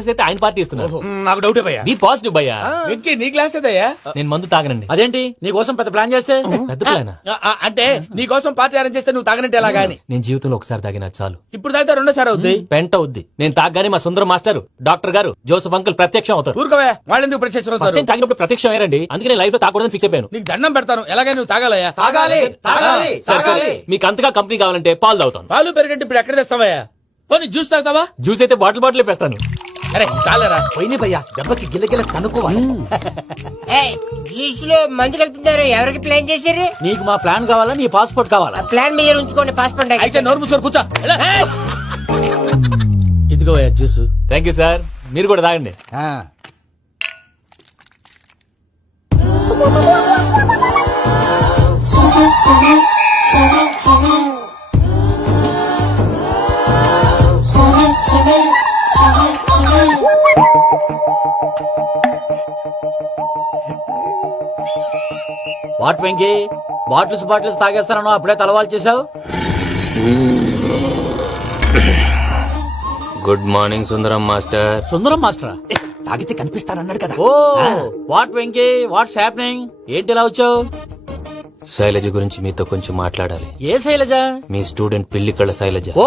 అయితే ఆయన పార్టీ ఇస్తున్నారు. నాకు డౌట్ భయ్యా. నీ పాజిటివ్ భయ్యా. వెంకీ నీ గ్లాస్ ఏదయ్యా? నేను మందు తాగనండి. అదేంటి నీ కోసం పెద్ద ప్లాన్ చేస్తే? పెద్ద ప్లాన్ అంటే నీ కోసం పార్టీ అరేంజ్ చేస్తే నువ్వు తాగనంటే ఎలాగా అని. నేను జీవితంలో ఒకసారి తాగినా చాలు. ఇప్పుడు తాగితే రెండోసారి అవుద్ది. పెంట అవుద్ది. నేను తాగగానే మా సుందరం మాస్టర్, డాక్టర్ గారు, జోసఫ్ అంకుల్ ప్రత్యక్షం అవుతారు. ఊరుకోవా, వాళ్ళెందుకు ప్రత్యక్షం ఫస్ట్ అవుతారు? టైం తాగినప్పుడు ప్రత్యక్షం అయ్యారండి. అందుకే నేను లైఫ్ లో తాగకూడదని ఫిక్స్ అయిపోయాను. నీకు దండం పెడతాను, ఎలాగే నువ్వు తాగాలయ్యా. తాగాలి తాగాలి సరే, సరే. తాగాలి. మీకు అంతగా కంపెనీ కావాలంటే పాలు తాగుతాను. పాలు పెరిగంటే ఇప్పుడు ఎక్కడ తెస్తావయ్యా? పోనీ జ్యూస్ తాగుతావా? జ్యూస్ అయితే బాటిల్ వేస్తాను. అరే చాలరా. పోయిన భయ్యా దెబ్బకి గిల్లగిల్ల కనుక్కోవాలి. జ్యూస్ లో మందు కలుపుతున్నారు. ఎవరికి ప్లాన్ చేశారు? నీకు మా ప్లాన్ కావాలా, నీ పాస్పోర్ట్ కావాలా? ప్లాన్ మీద ఉంచుకోండి, పాస్పోర్ట్ అయితే నోరు మూసుకొని కూర్చో. ఇదిగోయా జ్యూస్. Thank you sir. మీరు కూడా తాగండి. వాట్ వెంకీ, బాటిల్స్ తాగేస్తానో అప్పుడే తలవాలు చేసావు. Good morning Sundaram master. Sundaram మాస్టరా? తాగితే కనిపిస్తానన్నాడు కదా. Oh what Venky, what's happening? ఏంటి ఇలా వచ్చావు? శైలజ గురించి మీతో కొంచెం మాట్లాడాలి. ఏ శైలజ? మీ స్టూడెంట్ పిల్లి కళ్ళ శైలజ. ఓ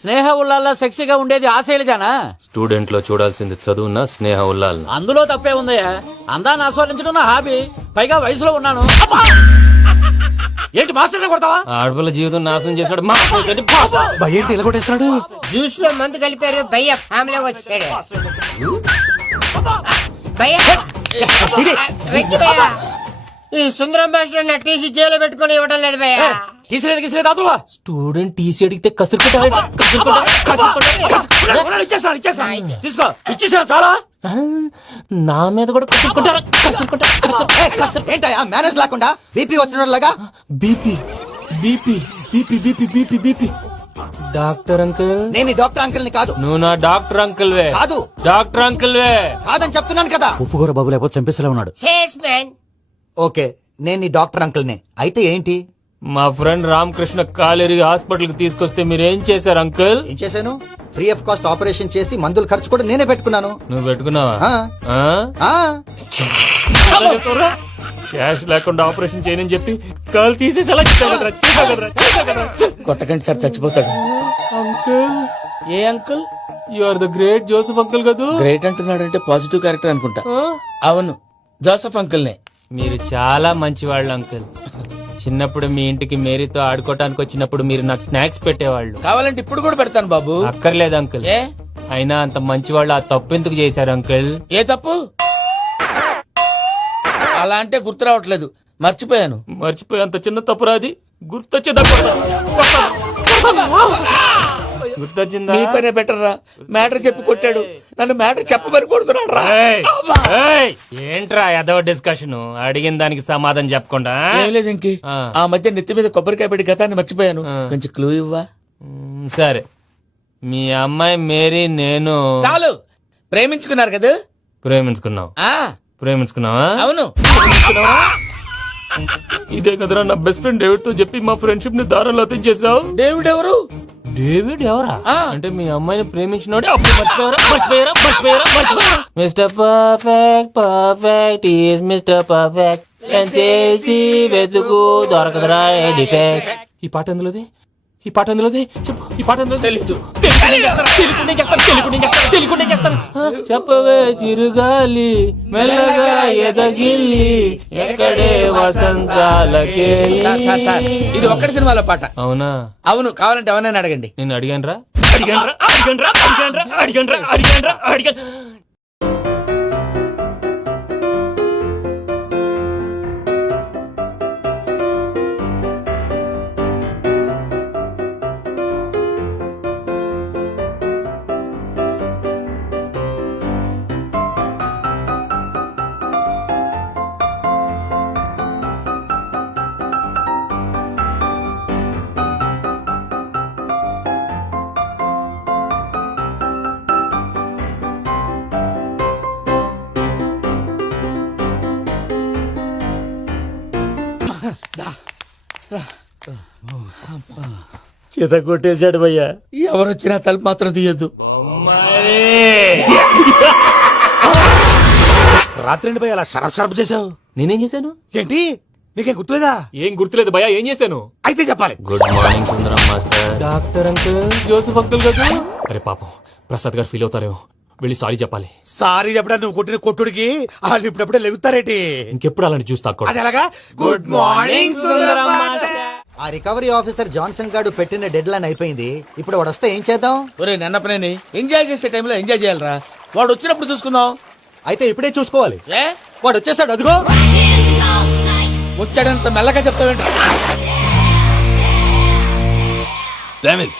స్నేహ ఉల్లాల్లో సెక్సీగా ఉండేది ఆ శైలజానా? స్టూడెంట్ లో చూడాల్సింది చదువున్న స్నేహ ఉల్లాల్. అందులో తప్పే ఉందయ్యా. అందాన్ని ఆస్వాదించడం నా హాబీ. పైగా వయసులో ఉన్నాను. ఏంటి మాస్టర్ కొడతావా? ఆడపిల్ల జీవితం నాశనం చేశాడు. ఏంటి ఇలా కొట్టేస్తున్నాడు? జ్యూస్ లో మందు కలిపారు. భయ్య ఫ్యామిలీ వచ్చాడు. భయ్య వెంకీ భయ్య, ఈ సుందరం భాష నా టీసీ జైలు పెట్టుకుని ఇవ్వడం లేదు భయ్య. తీసిలేదు స్టూడెంట్ టీసీ అడిగితే తీసుకో, ఇచ్చేసా చాలా. నా మీద కూడా ఏంటయ్యా మేనేజ్ లేకుండా బీపీ వచ్చినలాగా? BP BP BP BP BP BP. Doctor uncle, నేను డాక్టర్ అంకుల్ ని కాదు. నువ్వు నా డాక్టర్ అంకుల్ వే. కాదు డాక్టర్ అంకుల్ వే. కాదని చెప్తున్నాను కదా. ఉప్పుకూర బాబు లేకపోతే చంపేసేలా ఉన్నాడు. Sales man. ఓకే, నేను నీ డాక్టర్ అంకుల్ నే. అయితే ఏంటి? మా ఫ్రెండ్ రామకృష్ణ కాలేరికి హాస్పిటల్ కి తీసుకొస్తే మీరేం చేశారు అంకుల్? ఏం చేశాను? ఫ్రీ ఆఫ్ కాస్ట్ ఆపరేషన్ చేసి మందుల ఖర్చు కూడా నేనే పెట్టుకున్నాను. నువ్వు పెట్టుకున్నావా? క్యాష్ లేకుండా ఆపరేషన్ చేయనని చెప్పి కాల్ తీసేసి ఎలా కొట్టకండి సార్, చచ్చిపోతాడు. అంకుల్, ఏ uncle? You are the great Joseph uncle కదా. గ్రేట్ అంటున్నాడంటే పాజిటివ్ క్యారెక్టర్ అనుకుంటా. అవును, జోసఫ్ అంకుల్ నే. మీరు చాలా మంచివాళ్ళు అంకుల్. చిన్నప్పుడు మీ ఇంటికి మేరీతో ఆడుకోవటానికి వచ్చినప్పుడు మీరు నాకు స్నాక్స్ పెట్టేవాళ్ళు. కావాలంటే ఇప్పుడు కూడా పెడతాను బాబు. అక్కర్లేదు అంకుల్. ఏ అయినా అంత మంచివాళ్ళు ఆ తప్పు ఎందుకు చేశారు అంకుల్? ఏ తప్పు? అలా అంటే గుర్తు రావట్లేదు, మర్చిపోయాను. మర్చిపోయేంత చిన్న తప్పురాది గుర్తొచ్చే గుర్తొచ్చిందా? నీ పనే బెటర్ రా. మ్యాటర్ చెప్పి కొట్టాడు, నన్ను మ్యాటర్ చెప్పమని కొడుతున్నాడు రా. ఏంట్రా ఎదవ డిస్కషన్? అడిగిన దానికి సమాధానం చెప్పకుండా. ఏం లేదు ఇంకి, ఆ మధ్య నెత్తి మీద కొబ్బరికాయ పెట్టి గతాన్ని మర్చిపోయాను. కొంచెం క్లూ ఇవ్వా? సరే, మీ అమ్మాయి మేరీ నేను చాలు. ప్రేమించుకున్నారు కదా? ప్రేమించుకున్నావు. ప్రేమించుకున్నావా? అవును. ఇదే కదరా నా బెస్ట్ ఫ్రెండ్ డేవిడ్ తో చెప్పి మా ఫ్రెండ్షిప్ ని దారంలో తెచ్చేసావు. డేవిడ్ ఎవరు? డేవిడ్ ఎవరా? అంటే మీ అమ్మాయిని ప్రేమించినోడే. అప్పుడు మర్చిపోయారా? Mister perfect, perfect is mister perfect. వెతుకు దొరకదురా డిఫెక్ట్. ఈ పాట ఎందులోది? చెప్పు. ఈ పాట ఎందులో? తెలీదు. చెప్పవే చిరుగాలి మెల్లగా ఎదగిల్లి ఎక్కడే వసంతాలకే. ఇది ఒక్కటి సినిమాలో పాట. అవునా? అవును. కావాలంటే ఎవరైనా అడగండి. నేను అడిగాను రా. చిత కొట్టేశాడు భయ్యా. ఎవరొచ్చినా తలుపు మాత్రం తీయొద్దు. బొమ్మాయి రాత్రి భయ అలా షరఫ్ షరఫ్ చేసావు. నేనేం చేశాను? ఏంటి నీకేం గుర్తులేదా? ఏం గుర్తులేదు భయ్యా, ఏం చేశాను? అయితే చెప్పాలి. Good morning Sundaram master. Doctor uncle, Joseph uncle కదా. అరే పాపం, ప్రసాద్ గారు ఫీల్ అవుతారేమో, వెళ్ళి సారీ చెప్పాలి. సారీ చెప్పడా నువ్వు కొట్టిన కొట్టుడికి వాళ్ళు ఇప్పుడప్పుడే లెగుతారేటి. ఇంకెప్పుడు అలాంటి చూస్తా. అది ఎలాగా? Good morning Sundaram master. ఆ రికవరీ ఆఫీసర్ జాన్సన్ గారు పెట్టిన డెడ్ లైన్ అయిపోయింది. ఇప్పుడు వాడు వస్తే ఏం చేద్దాం? ఒరే నన్నపనేని ఎంజాయ్ చేసే టైంలో ఎంజాయ్ చేయాలరా. వాడు వచ్చినప్పుడు చూసుకుందాం. అయితే ఇప్పుడే చూసుకోవాలి. ఏ వాడు వచ్చేసాడు, అదిగో. వచ్చాడంత మెల్లగా చెప్తావేంట? Damn it.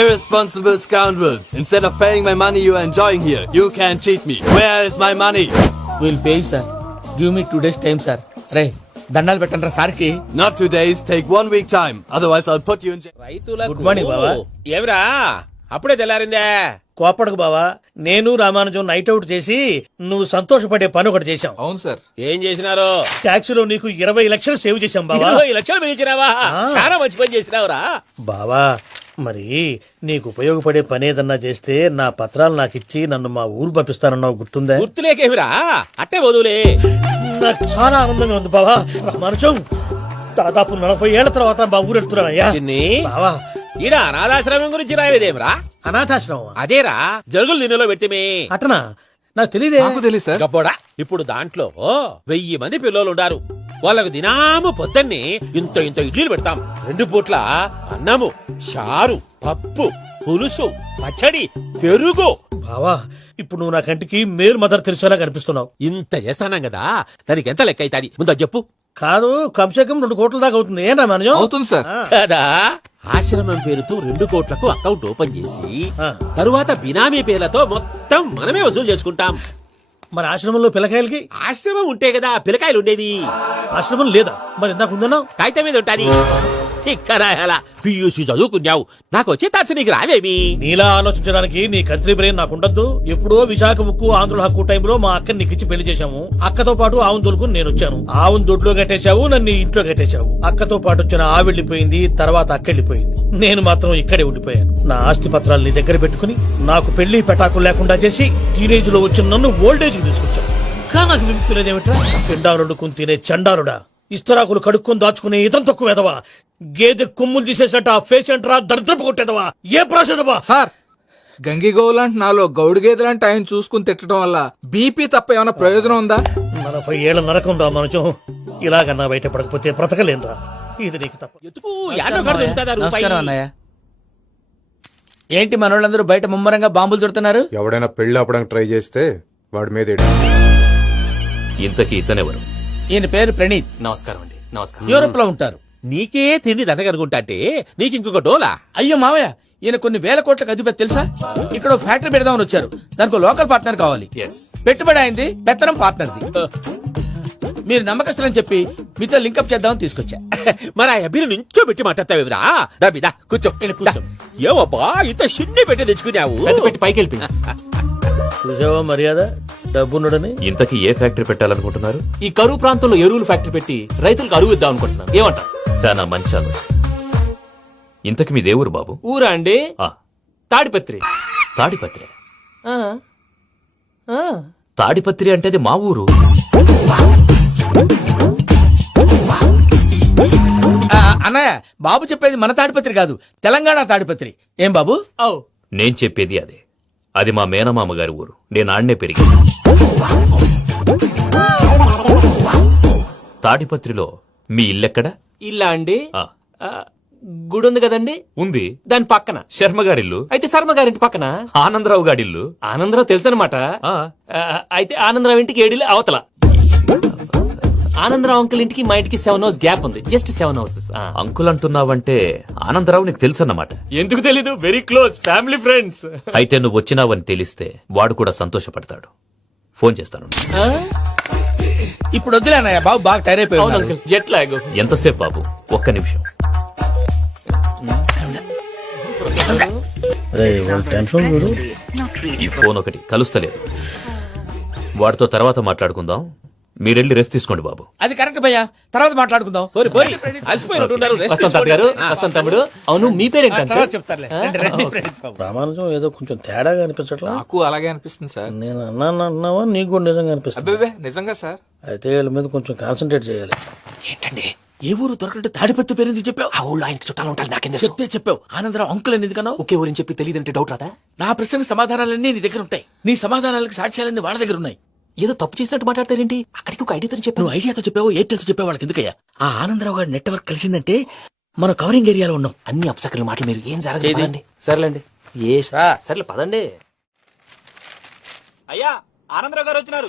Irresponsible scoundrels. Instead of paying my money you are enjoying here, you can cheat me. Where is my money? Will pay sir. Give me 2 days time sir. రే దండాలు పెట్టండి సార్కి. Not 2 days, take 1 week time. Otherwise I'll put you in jail. Good morning బావా. ఏమిరా అప్పుడే తెల్లారిందే? కోపడకు బావా, నేను Ramanujam night out చేసి నువ్వు సంతోషపడే పని ఒకటి చేశాం. అవును సార్. ఏం చేసినారు? ట్యాక్సీలో నీకు 20 లక్షలు సేవ్ చేశాం బావా. 20 లక్షలు మిగిల్చినావా? చాలా మంచి పని చేసినావురా. బావా, మరి నీకు ఉపయోగపడే పని ఏదన్నా చేస్తే నా పత్రాలు నాకిచ్చి నన్ను మా ఊరు పంపిస్తానన్నావు, గుర్తుందా? గుర్తులేకేమిరా, అట్టే వదులే. నాకు చాలా ఆనందంగా ఉంది బావా. రామానుజం, దాదాపు 40 ఏళ్ల తర్వాత మా ఊరు వెళ్తున్నానయ్యా. చిన్ని, బావా, ఈడ అనాథాశ్రమం గురించి రాయలేదేమిరా? అనాథాశ్రమం అదేరా, జరుగులు దీనిలో పెట్టిమే. అటనా? నాకు తెలియదే. నాకు తెలియదు సార్. గబ్బోడా, ఇప్పుడు దాంట్లో 1000 మంది పిల్లలు ఉండారు. వాళ్ళకు దినాము పొద్దున్నే ఇంత ఇంత ఇడ్లీలు పెడతాం. 2 పూట్ల అన్నము, చారు, పప్పు, పులుసు, పచ్చడి, పెరుగు. బావా, ఇప్పుడు నువ్వు నా కంటికి మేరు మదర్ తెలిసేలా కనిపిస్తున్నావు. ఇంత చేస్తానం కదా, దానికి ఎంత లెక్క అవుతుంది ముందు అది చెప్పు. కాదు, కంసేకం 2 కోట్ల దాకా అవుతుంది. ఏనా మనజం? అవుతుంది సార్. కదా, ఆశ్రమం పేరుతో 2 కోట్లకు అకౌంట్ ఓపెన్ చేసి ఆ. తరువాత బినామీ పేర్లతో మొత్తం మనమే వసూలు చేసుకుంటాం. మరి ఆశ్రమంలో పిల్లకాయలకి? ఆశ్రమం ఉంటే కదా పిల్లకాయలు ఉండేది. ఆశ్రమం లేదా? మరి ఇందాక ఉందన్నావు. కాగితం మీద ఉంటాది. చిక్కరాయాలా పియూసీ చదువుకున్నావు, నాకు వచ్చే తాట్స్ నీకు రావేమి? నీలా ఆలోచించడానికి నీ కత్రి బ్రెయిన్ నాకు ఉండద్దు. ఎప్పుడో విశాఖ ముక్కు ఆంధ్రుల హక్కు టైంలో మా అక్కని నీకిచ్చి పెళ్లి చేశాము. అక్కతో పాటు ఆవును దొడుకు నేను వచ్చాను. ఆవును దొడ్లో కట్టేశావు, నన్ను ఇంట్లో కట్టేశావు. అక్కతో పాటు వచ్చిన ఆవిళ్ళిపోయింది, తర్వాత అక్కెళ్ళిపోయింది. నేను మాత్రం ఇక్కడే ఉండిపోయాను. నా ఆస్తి పత్రాలు నీ దగ్గర పెట్టుకుని నాకు పెళ్లి పెటాకులు లేకుండా చేసి టీనేజ్ లో వచ్చిన నన్ను ఓల్డేజ్ తీసుకొచ్చాను. కానీ నాకు విముక్తి లేదేమిట్రా? పిండారుడుకుని తినే చండారుడా, ఇస్తరాకులు కడుక్కొని దాచుకునే ఇతం తక్కువ ఎదవా, గేదె కొమ్ములు తీసేసట ఆ పేషెంట్ రా దరిద్రపు కొట్టేదవా, ఏ ప్రాసెదవా? సార్, గంగిగోవులాంటి నాలో గౌడు గేదెలాంటి ఆయన చూసుకుని తిట్టడం వల్ల బీపీ తప్ప ఏమైనా ప్రయోజనం ఉందా? 40 ఏళ్ల నరకం రా మనచం. ఇలాగన్నా బయట పడకపోతే బ్రతకలేనురా. ఇది నీకు తప్ప. ఎందుకు యాడో కాడ దొరుకుతుందా రూపాయి? నమస్కారం అన్నయ్య. ఏంటి మనోళ్ళందరూ బయట ముమ్మరంగా బాంబులు దొరుకుతున్నారు? ఎవడైనా పెళ్లి ఆపడానికి ట్రై చేస్తే వాడి మీద ఇంతకీ ఇతనెవరు? ఈయన పేరు ప్రణీత్. నమస్కారం అండి. నమస్కారం. యూరోప్ లో ఉంటారు. నీకే తిండి దండగనుకుంటా అంటే నీకు ఇంకొక డోలా? అయ్యో మావయ్య, ఈయన కొన్ని వేల కోట్లకు అధిపతి తెలుసా? ఇక్కడ ఓ ఫ్యాక్టరీ పెడదామని వచ్చారు. దానికి లోకల్ పార్ట్నర్ కావాలి. ఎస్. పెట్టుబడి అయింది, పెత్తనం పార్ట్నర్ది. మీరు నమ్మకస్తులని చెప్పి మీతో లింకప్ చేద్దామని తీసుకొచ్చా. మరి ఆ అబ్బిని నుంచో పెట్టి మాట్లాడతావేమిరా? దాబిదా కూర్చో. కూర్చో. ఏవబ్బా ఇంత షిన్ని పెట్టి తెచ్చుకున్నావు? పెద్ద పెట్టి పైకి వెళ్ళి. చూసావా మర్యాద, డబ్బున్నడని. ఇంతకీ ఏ ఫ్యాక్టరీ పెట్టాలనుకుంటున్నారు? ఈ కరువు ప్రాంతంలో ఎరువులు ఫ్యాక్టరీ పెట్టి రైతులకు అరువు ఇద్దాం అనుకుంటున్నాను. ఏమంటారు? శానా మంచాలు. ఇంతకి మీ దేవురు బాబు? ఊరా అండి? ఆ, తాడిపత్రి. తాడిపత్రి. ఆ. ఆ. తాడిపత్రి అంటే అది మా ఊరు. అన్నయ్య, బాబు చెప్పేది మన తాడిపత్రి కాదు, తెలంగాణ తాడిపత్రి. ఏం బాబు? ఔ. నేను చెప్పేది అదే. అది మా మేనమామ గారి ఊరు. నేను ఆడనే పెరిగి. తాడిపత్రిలో మీ ఇల్లెక్కడ? ఇల్లా అండి? ఆ, ఆ, గుడి ఉంది కదండి, ఉంది. దాని పక్కన. శర్మ గారిల్లు. అయితే శర్మ గారింటి పక్కన ఆనందరావు గారిల్లు. ఆనందరావు తెలుసు అనమాట. ఆ. అయితే ఆనందరావు ఇంటికి 7 ఇల్లు అవతల. ఆనందరావు అంకుల్ ఇంటికి మా ఇంటికి 7 హౌస్ గ్యాప్ ఉంది. Just 7 houses. అంకుల్ అంటున్నావంటే ఆనందరావు నీకు తెలుసన్నమాట. ఎందుకు తెలీదు? Very close family friends. అయితే నువ్వు వచ్చినావని తెలిస్తే వాడు కూడా సంతోషపడతాడు. ఫోన్ చేస్తాను. ఇప్పుడు వద్దులే అన్నయ్య, బాబు బాగా టైర్ అవును అయిపోయింది. Uncle, jet lag. ఎంతసేపు బాబు? ఒక్క నిమిషం. టెన్షన్ చూడు. ఈ ఫోన్ ఒకటి కలుస్తలేదు. వాడితో తర్వాత మాట్లాడుకుందాం. మీరెళ్ళి రెస్ట్ తీసుకోండి బాబు. అది కరెక్ట్ భయ్యా, తర్వాత మాట్లాడుకుందాం. అలసిపోయినట్టున్నారు. rest వస్తాం తాత గారు, వస్తాం తమ్ముడు. అవును మీ పేరేంటి తర్వాత అంకుల్? చెప్తారులే. రండి, రండి, ప్రణీత్ బాబు. ప్రామాణికం ఏదో కొంచెం తేడాగా అనిపించట్లా. నాకు అలాగే అనిపిస్తుంది సార్. నేను అన్నావా నీకు కూడా నిజంగా అనిపిస్తుంది. అబ్బే నిజంగా సార్. అయితే వీళ్ళ మీద కొంచెం కాన్సన్ట్రేట్ చేయాలి. ఏంటండి ఏ ఊరు దొరకట్టు తాడిపత్రి పేరు ఎందుకు చెప్పావు? ఆ ఊళ్ళో ఆయనకి చుట్టాలు ఉంటారు, నాకేం చెప్తే చెప్పావు. ఆనందరావు అంకుల్ అని ఎందుకన్నావు? ఒకే ఊరిని చెప్పి తెలియదంటే డౌట్ రాదా? నా ప్రశ్నకు సమాధానాలన్నీ నీ దగ్గర ఉంటాయి. నీ సమాధానాలకు సాక్ష్యాలన్నీ వాళ్ళ దగ్గర ఉన్నాయి. ఏదో తప్పు చేసినట్టు మాట్లాడతారేంటి? అక్కడికి ఒక ఐడియాతో చెప్పు. నువ్వు ఐడియాతో చెప్పావు, ఎయిర్టెల్తో చెప్పావు, వాళ్ళకి ఎందుకయ్యా? ఆ ఆనందరావు గారి నెట్వర్క్ కలిసిందంటే మనం కవరింగ్ ఏరియాలో ఉన్నాం. అన్ని అప్సకల మాటలు మీరు ఏం ఏది? జరగదండి. సర్లేండి, సర్లే పదండి. అయ్యా ఆనందరావు గారు వచ్చినారు.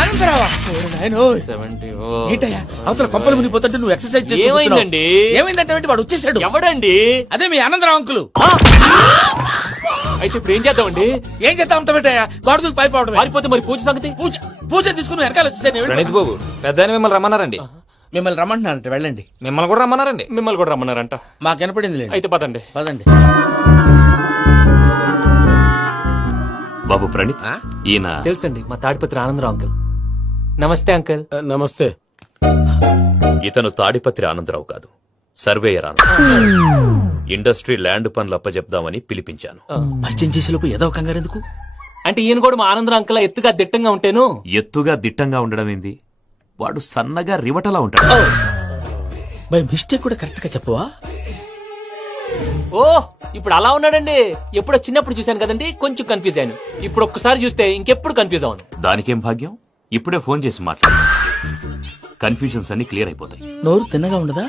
ఆనందరావా? నాయనోయ్. 70. ఏంటయ్యా అవతల కొంపలు మునిగిపోతుంటే నువ్వు ఎక్సర్సైజ్ చేస్తూ ఏమైందండి? కూర్చున్నావు. ఏమైందంటే వాడు వచ్చేసాడు. ఎవడండి? అదే మీ ఆనందరావు అంకులు. అయితే ఇప్పుడు ఏం చేద్దామండి? ఏం చేస్తా ఉంటా పెట్టయ్యా, గోడ దూకి పైపోవడం. పారిపోతే మరి పూజ సంగతి? పూజ తీసుకుని వెనకాల వచ్చేసాను. ప్రణీత్ బాబు, పెద్ద మిమ్మల్ని రమ్మన్నారండి. మిమ్మల్ని రమ్మంటున్నారంట, వెళ్ళండి. మిమ్మల్ని కూడా రమ్మన్నారండి. మిమ్మల్ని కూడా రమ్మన్నారంట. మాకు వినపడింది లేదు. అయితే పదండి. పదండి. బాబు ప్రణీత్, ఈయన తెలుసండి, మా తాడిపత్రి ఆనందరావు అంకుల్. నమస్తే అంకుల్. నమస్తే. ఇతను తాడిపత్రి ఆనందరావు కాదు, సర్వేయర్ ఆనందరావు. ఇండస్ట్రీ ల్యాండ్ పనులు అప్పచెప్దామని పిలిపించాను. పరిచయం చేసేలోపు ఏదో కంగారు ఎందుకు? అంటే ఈయన కూడా మా ఆనందరావు అంకుల్ ఎత్తుగా దిట్టంగా ఉంటేను. ఎత్తుగా దిట్టంగా ఉండడం ఏంది? వాడు సన్నగా రివటలా ఉంటాడు. బై మిస్టేక్ కూడా కరెక్ట్ గా చెప్పవా? ఓ ఇప్పుడు అలా ఉన్నాడండి. ఎప్పుడో చిన్నప్పుడు చూశాను కదండి, కొంచెం కన్ఫ్యూజ్ అయ్యాను. ఇప్పుడు ఒక్కసారి చూస్తే ఇంకెప్పుడు కన్ఫ్యూజ్ అవును. దానికేం భాగ్యం, ఇప్పుడే ఫోన్ చేసి మాట్లాడు. కన్ఫ్యూజన్స్ అన్ని క్లియర్ అయిపోతాయి. నోరు తిన్నగా ఉండదా?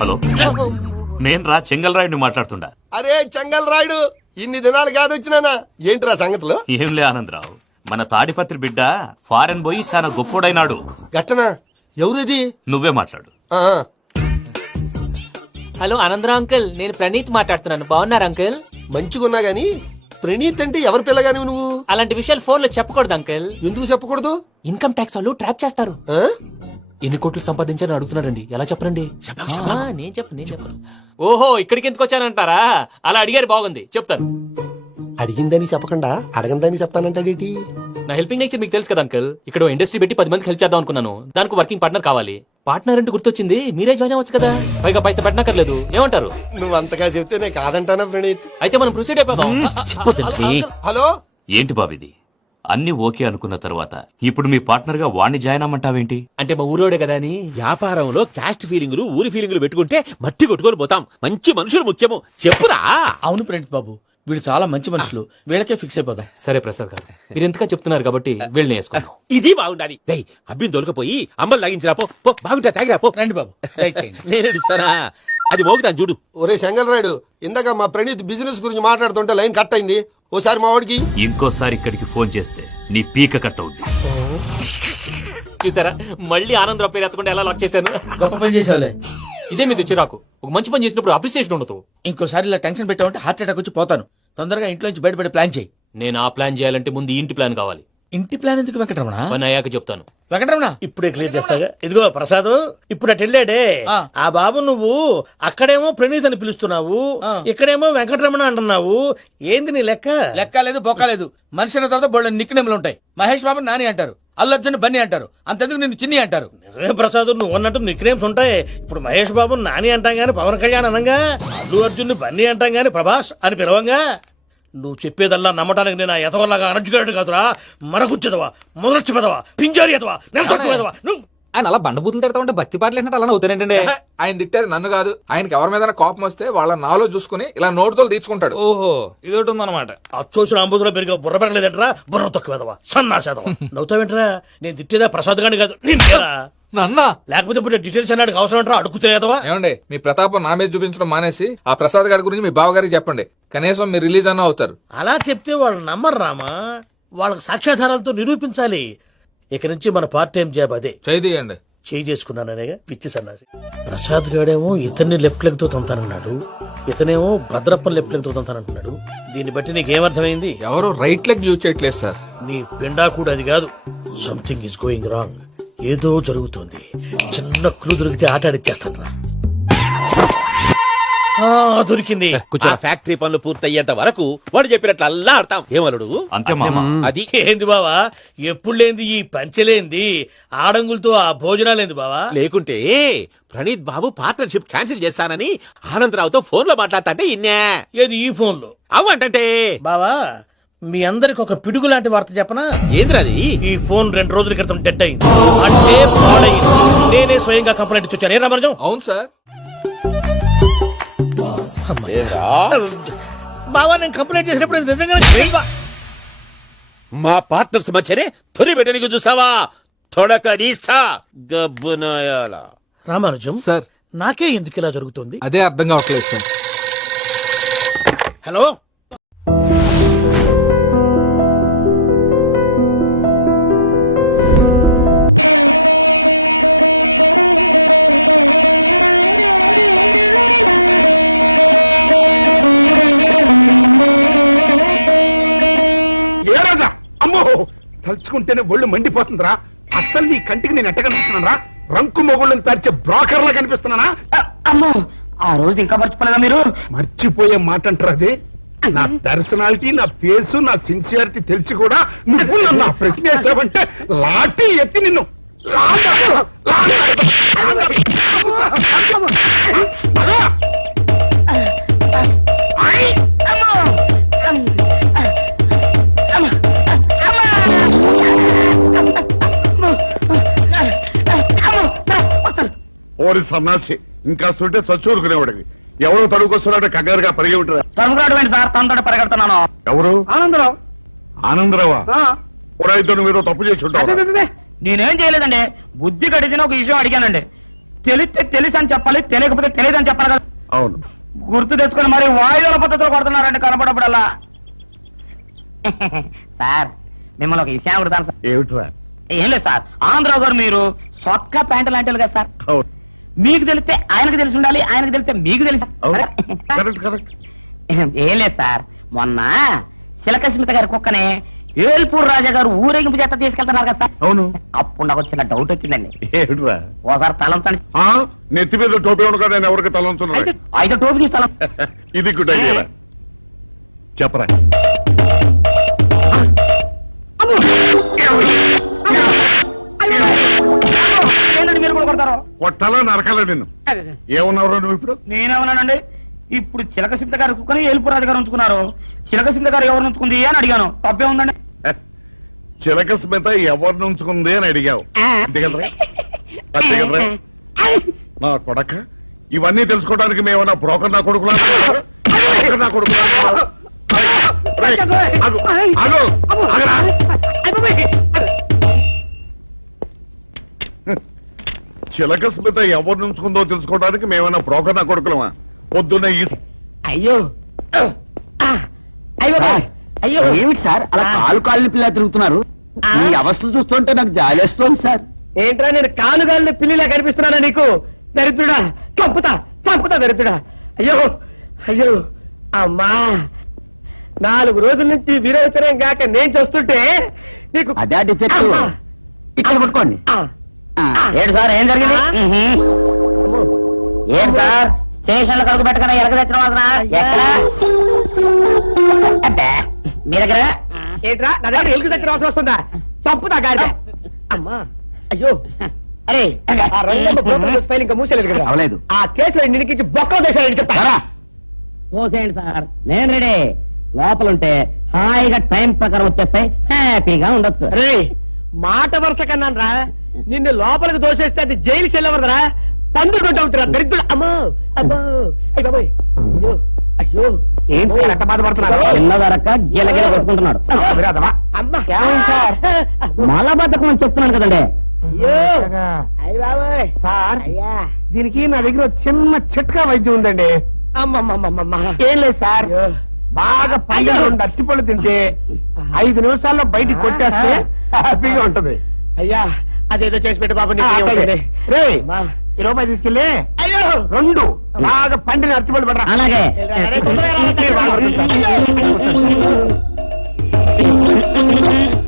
హలో, నేను రా చెంగల్రాయుడిని మాట్లాడుతుండా. అరే చెంగల్ రాయుడు, ఇన్ని దినాలు కాదు వచ్చినానా? ఏంట్రా సంగతులు? ఏంలే ఆనందరావు, మన తాడిపత్రి బిడ్డ ఫారెన్ పోయి చాలా గొప్పోడైనాడు. గట్టనా? ఎవరిది? నువ్వే మాట్లాడు. హలో ఆనందరావు అంకుల్, నేను ప్రణీత్ మాట్లాడుతున్నాను. బాగున్నారు అంకుల్? మంచిగున్నా గాని ప్రణీత్ అంటే ఎవరి పిల్లగాని నువ్వు? అలాంటి విషయాలు ఫోన్ లో చెప్పకూడదు అంకుల్. ఎందుకు చెప్పకూడదు? ఇన్కమ్ ట్యాక్స్ వాళ్ళు ట్రాప్ చేస్తారు. ఆ? ఎన్ని కోట్లు సంపాదించాలని అడుగుతున్నారండి. ఎలా చెప్పరండి? నేను చెప్పను. ఓహో, ఇక్కడికి ఎందుకు వచ్చానంటారా? అలా అడిగారు, బాగుంది, చెప్తాను. అడిగిందని చెప్పకుండా అడగందని చెప్తానంటాడేటి? నా హెల్పింగ్ నేచర్ మీకు తెలుసు కదా అంకుల్. ఇక్కడ ఇండస్ట్రీ పెట్టి 10 మందికి హెల్ప్ చేద్దాం అనుకున్నాను. దానికి వర్కింగ్ పార్ట్నర్ కావాలి. పార్ట్నర్ అంటే గుర్తొచ్చింది, మీరే జాయిన్ అవ్వచ్చు కదా. పైగా పైసా పెట్టనక్కర్లేదు. ఏమంటారు? నువ్వు అంతగా చెప్తేనే కాదంటానా ప్రణీత్? అయితే మనం ప్రొసీడ్ అయిపోదాం. హలో, ఏంటి బాబిది? అన్ని ఓకే అనుకున్న తర్వాత ఇప్పుడు మీ పార్ట్నర్ గా వాణ్ణి జాయిన్ అమ్మంటావేంటి? అంటే మా ఊరోడే కదా అని. వ్యాపారంలో క్యాస్ట్ ఫీలింగులు ఊరి ఫీలింగులు పెట్టుకుంటే మట్టి కొట్టుకొని పోతాం. మంచి మనుషులు ముఖ్యము, చెప్పురా. అవును ప్రణీత్ బాబు, వీళ్ళు చాలా మంచి మనుషులు. వీళ్ళకే ఫిక్స్ అయిపోదాం. సరే ప్రసాద్ గారు, మీరు ఎంతగా చెప్తున్నారు కాబట్టి వీళ్ళని వేసుకున్నాం. ఇది బాగుండాలి. అబ్బిని దొలకపోయి అమ్మలు లాగించిరా పో. బాగుంటా తాగిరా పో. రండి బాబు, దయచేయండి. నేను ఇస్తానా? అది మోగుతాను చూడు. ఒరే చెంగల్ రాయుడు, ఇందాక మా ప్రణీత్ బిజినెస్ గురించి మాట్లాడుతుంటే లైన్ కట్ అయింది. ఓసారి మా వాడికి ఇంకోసారి ఇక్కడికి ఫోన్ చేస్తే నీ పీక కట్ అవుద్ది. చూసారా, మళ్ళీ ఆనందరావు పేరు ఎత్తకుండా ఎలా లాక్ చేశాను. గొప్ప పని చేసేవాళ్ళే. ఇదే మీద చిరాకు. ఒక మంచి పని చేసినప్పుడు అప్రిసియేషన్ ఉండదు. ఇంకోసారి ఇలా టెన్షన్ పెట్టామంటే హార్ట్ అటాక్ వచ్చి పోతాను. తొందరగా ఇంట్లో నుంచి బయటపడే ప్లాన్ చేయి. నేను ఆ ప్లాన్ చేయాలంటే ముందు ఈ ఇంటి ప్లాన్ కావాలి. ఇంటి ప్లాన్ ఎందుకు వెంకటరమణ? పని అయ్యాక చెప్తాను. వెంకటరమణ, ఇప్పుడే క్లియర్ చేస్తాగా. ఇదిగో ప్రసాద్, ఇప్పుడు అటు వెళ్ళాడే ఆ బాబు, నువ్వు అక్కడేమో ప్రణీత్ అని పిలుస్తున్నావు, ఇక్కడేమో వెంకటరమణ అంటున్నావు. ఏంది నీ లెక్క? లెక్క లేదు, బొక్క లేదు. మనిషి అన్న తర్వాత బోళ్ళ నిక్నెములు ఉంటాయి. మహేష్ బాబు నాని అంటారు, అల్లు అర్జున్ బన్నీ అంటారు, అంతెందుకు నిన్ను చిన్ని అంటారు. నిజమే ప్రసాద్, నువ్వు అన్నట్టు నిక్నేమ్స్ ఉంటాయి. ఇప్పుడు మహేష్ బాబు నాని అంటాం గాని పవన్ కళ్యాణ్ అనంగా, అల్లు అర్జున్ బన్నీ అంటాం గాని ప్రభాస్ అని పిలవంగా. నువ్వు చెప్పేదల్లా నమ్మటానికి నేను ఎతవల్లాగా అనర్జుగాడు కాదురా. మరగుచ్చదవా, మొదలచ్చి పెదవా, పింజారి ఎదవా, నెలసొక్కుదవా నువ్వు. ఆయన అలా బండబూతులు తిడతా ఉంటే భక్తి పాటలు ఏంటంటే అలా అవుతానంటే. ఆయన తిట్టారు నన్ను కాదు. ఆయనకి ఎవరి మీద కోపం వస్తే వాళ్ళ నాలో చూసుకుని ఇలా నోటుతో తీర్చుకుంటాడు. ఓహో, ఇదొకటి ఉందన్నమాట. అచ్చోసిన అంబుధులో పెరిగే బుర్ర పెరగలేదంటరా, బుర్ర తొక్కువేదవా, సన్నాసేదవా. నవ్వుతావేంట్రా? నేను తిట్టేదా ప్రసాద్ గాని కాదు, నిన్నేరా. నన్న లేకపోతే ఇప్పుడు డీటెయిల్స్ అన్నాడు అవసరం అంటారా? అడుగుతాయేదవా. ఏమండి, మీ ప్రతాపం నా మీద చూపించడం మానేసి ఆ ప్రసాద్ గారి గురించి మీ బావగారికి చెప్పండి. కనీసం మీరు రిలీజ్ అన్న అవుతారు. అలా చెప్తే వాళ్ళు నమ్మరు రామా. వాళ్ళకి సాక్ష్యాధారాలతో నిరూపించాలి. ఇక నుంచి మన పార్ట్ టైం జాబ్ అదే. చేయండి. చేయి చేసుకున్నాననేగా పిచ్చి సన్నాసి. ప్రసాద్ గాడేమో ఇతన్ని లెఫ్ట్ లెగ్ తో తొంతానన్నాడు, ఇతనేమో భద్రప్పని లెఫ్ట్ లెగ్ తో తొంతానంటున్నాడు. దీన్ని బట్టి నీకేమర్థమైంది? ఎవరు రైట్ లెగ్ యూజ్ చేయట్లేదు సార్. నీ పిండా కూడా అది కాదు. Something is going wrong. ఏదో జరుగుతుంది. చిన్న క్లూ దొరికితే ఆట ఆడిచ్చేస్తాను రా. దొరికింది. ఆ ఫ్యాక్టరీ పనులు పూర్తయ్యేంత వరకు వాడు చెప్పినట్లు అల్లా ఆడతాం. ఏమలుడు అంతే మామ. అది ఏంది బావా, ఎప్పుడు లేంది ఈ పంచలేంది, ఆడంగులతో ఆ భోజనాలేంది బావా? లేకుంటే ప్రణీత్ బాబు పార్ట్నర్షిప్ క్యాన్సిల్ చేస్తానని ఆనందరావుతో ఫోన్ లో మాట్లాడతాంటే ఇన్నే. ఏది ఈ ఫోన్ లో? అవ్వంటే బావా, మీ అందరికి ఒక పిడుగు లాంటి వార్త చెప్పనా? ఏంద్రది? ఈ ఫోన్ 2 రోజుల క్రితం డెడ్ అయింది. అంటే పాడైంది. నేనే స్వయంగా కంప్లైంట్ ఇచ్చాను. ఏ రామరాజం? అవును సార్. బావా, నేను కంప్లైంట్ చేసినప్పుడు ఇది నిజంగా మా పార్ట్నర్స్ మధ్యనే తొలి పెట్టడానికి చూసావా? తొడక నీసా గబ్బునాయాల. రామానుజం సార్. నాకే ఎందుకు ఇలా జరుగుతుంది? అదే అర్థం కావట్లేదు సార్. హలో, అమ్మో, తలుచుకుంటేనే ఒళ్ళు మండిపోతుందిరా. అసలు నీ కంటికి నేను ఎట్ట కనిపిస్తున్నారా? రంకు మొగుళ్ళని తరిచే బ్రోకర్లా కనిపిస్తున్నానా? అమ్మో, ఆ రోజు ఇంకా మర్చిపోలేదా మీరు? మర్చిపోయే మాట అంటారు అది. నా పర్సనాలిటీ, నా ఫేసు, నా సిన్సియారిటీ తెలిసి కూడా నువ్వు నన్ను ఆ ప్రశ్న వేసావంటే లాఠీ ఎత్తి నిన్ను ఓరి సన్నాసి, ఇంకా సుంటే చచ్చూరుకునేవాడికి. ఎవరో తడుకొస్తున్నాడో కంగారుగా పరిగి ఉంటారా? తనుకురాడు ఏంటి సార్? తనతో పరిగెడుతున్నాను. ఎవరు? ఆనందరావు. ఆనందరావా? ఇద్దరు మీరు తప్పు చేసి ఉంటారు. నేనేం చేయలేదండి. బుద్ధి గడిచిన ఒక విషయం అడిగానండి. తెలిస్తే తెలుసు అని చెప్పాలి, తెలియకపోతే తెలియదు అని చెప్పాలి కదా. అవును. గుర్తు తెచ్చుకొని మరి వాయువుల పద్ధతిలో కొడుతున్నారండి కనపడప్పుడల్లా. సార్, మిమ్మల్ని ఒక విషయం అడుగుతాను సార్. ఏమిట్రా? ఏం లేదు సార్, ఆంధ్రావు గారు మీరు సొక్క ప్యాంటు లాంటి వాళ్ళు కదా సార్. అవును. మీకు తెలిస్తే ఆయనకు తెలిసి ఉండాలి, ఆయనకు తెలిస్తే మీకు తెలిసి. Correct correct. ఏం లేదు సార్, మొన్న శిలకస్మిత గారి కుక్కనే ఏల్పూర్ రాజా గారు ఊరేగింపు చేత తీసుకెళ్తున్నారు కదా సార్. అవును. అప్పుడు నాకు చిన్న డౌట్ వచ్చిందండి. ఏమిట్రా? ఓసారి తలంచండి. నెత్తి మీద టోపీ ఉండగా నేను ఎవరికి తలంచున్నా? అయితే టోపీ తీసి తలం. ఇది గుడ్ ఐడియా. చెప్పరా? ఏంటండి మీరు కూడా కొడతారు? కొట్టాలా నరకాలా నిన్ను? ఏమన్నావు నువ్వు ఇప్పుడు? నేనేమన్నానండి? ఇప్పుడు చిలకసింత గారు కుక్కని ఏల్పూర్ రాజు గారు ఉంచుకున్నారు. చిలకసింత గారు ఎవరు ఉంచుకుంది అని అడిగాను. తప్పే ఉందండి? చిలక స్మిత ఎవరిని ఉంచుకుంది అని అడిగావు. అంతే కదరా? అంతే కదరా? నా కొడక, ఇవన్నీ తెలుసుకోవడానికి మేమన్నా బ్రోకర్ నా కొడుకులా? నా కొడుకులా? చిలక స్మిత ఎవరిని ఉంచుకుందో తెలుసుకోవడానికి మేమన్నా బ్రోకర్ నా కొడుకులమా? పొద్దున్న ఈ అయ్యో అయ్యో అయ్యో, ఏమిటి సార్ అలా కాలు పిల్ల తిరుగుతున్నారు? ఈ అవస్థలు చూస్తుంటే నాకు జాలేస్తుంది సార్. ఏంట్రా, నేను కాలుగాలిని పిల్లిలా కనిపిస్తున్నానా నీకు? దరిద్రుడా, చంపుతా చంపుతా దరిద్రుడా. అయ్యో అయ్యో, అమ్మా, 4 రోజుల నుంచి విరోచనం కాక నేను చూస్తుంటే నీకు అదే డిఫెక్ట్. ఇక్కడ పట్టుకోండి. ఏంటి సార్, ఏం జరిగింది? ఏం సార్, స్టేషన్ లో కలుగు పెట్టకుండా ఎలక తెచ్చిన వాసన ఎక్కడ? మీ దగ్గర ఏంట్రా? నా దగ్గర ఎలుగు తెచ్చిన వాసన వస్తుందా? చంపుతా గాడి. అమ్మా, అయ్యో, అరే ఆ రంగంలో బ్రోకర్ ఫైల్ ఇంకా మూసేలేదు కదా? అవలేదు. ఆ కేసులో నిలికించి బొక్కలు చేశారని చెప్తా. పోసేయండి సార్, నేను రెడీ. లోపలుంటే హాయిగా టైం ప్రకారం వచ్చేస్తాయి, హ్యాపీగా ఉండొచ్చు. రే, మాట వరుస కన్నాను రా. నిన్ను లోపలికి దోసేస్తే అది జైలుకి వెళ్ళవరదరా, పందులు కొంటా ఉంటారా దరిద్రుడు. అమ్మో అబ్బో, అయ్య బాబోయ్, అయ్యో అయ్యో, ఏంటి సార్ అట్ట బాధపడుతున్నారు? చిన్నదరక్క గీలగీల కొట్టుకుంటున్నాడు. మలబద్ధకం అని చెప్తున్నాను కదండి. సార్, దీనికి నా దగ్గర చిన్న చిట్కా వైద్యం ఉందండి. అమ్మమ్మమ్మమ్మ, ఏం లేదు సార్, బాగా పైగా 2 అరటిపళ్ళు తింటే 5 నిమిషాల్లో బయటికి కొట్టేస్తే హ్యాపీగా ఉంటది. అయ్యా, అదేదో చేసి పెట్టు బాబు. ఈ రూపాయి తీసుకెళ్ళి 2 బాగా పండిన అరటిపళ్ళు పడరా. అలాగే.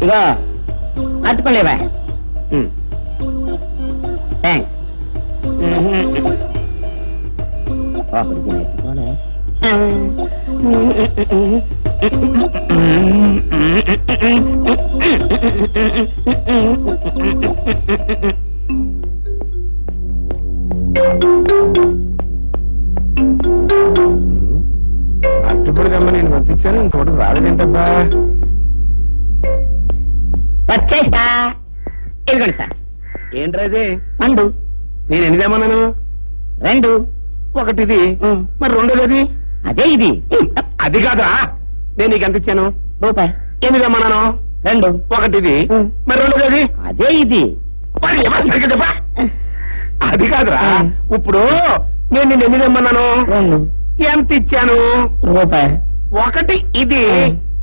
ఇగో అరటిపళ్ళు ఇవా. ఒకరికి నేర్చుకోలే. అట్టుపడిదమ్మా నేను పంపించాను ఇంకోటి రాలేదేంటబ్బా. వచ్చేసా. ఇదిగోండి సార్. ఏంట్రాది? పండు. నేను ఎనిమిదేమన్నాను? 2. ఒకటిది. మరి రెండోది? అదే ఇది. అది కాదురా, నేను నీకు ఎంత ఇచ్చాను? రూపాయి. ఎనిమిదేమన్నాను? 2. ఒకటిది. మరి రెండోది? అదే ఇది. మరి ఎవరు సరిగ్గా చెప్పా? అది కాదురా, ఇప్పుడు నేను నిన్ను ఎనిమిదేమన్నాను? 2. ఎంత ఇచ్చాను? రూపాయి. ఒకటి ఇది.